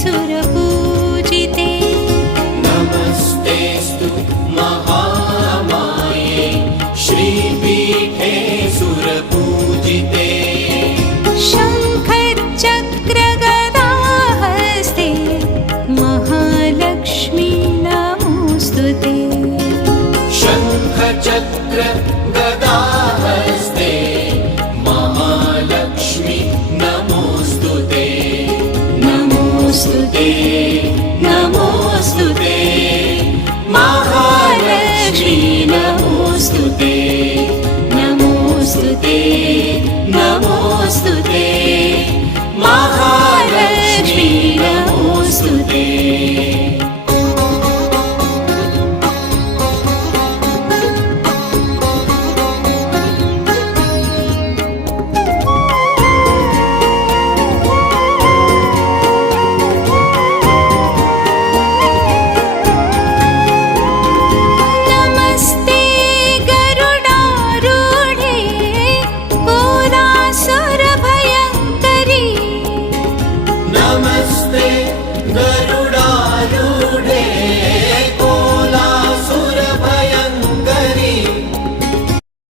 सुरपूजिते नमस्तेस्तु महामाये श्रीपीठे सुरपूजिते शङ्खचक्रगदाहस्ते Mahalakshmi नमोऽस्तुते शङ्खचक्र गदाहस्ते Mahalakshmi नमोऽस्तुते नमोऽस्तुते नमोऽस्तुते Mahalakshmi नमोऽस्तुते नमोऽस्तुते नमोऽस्तुते Mahalakshmi नमोऽस्तुते Namaste गरुडारूढे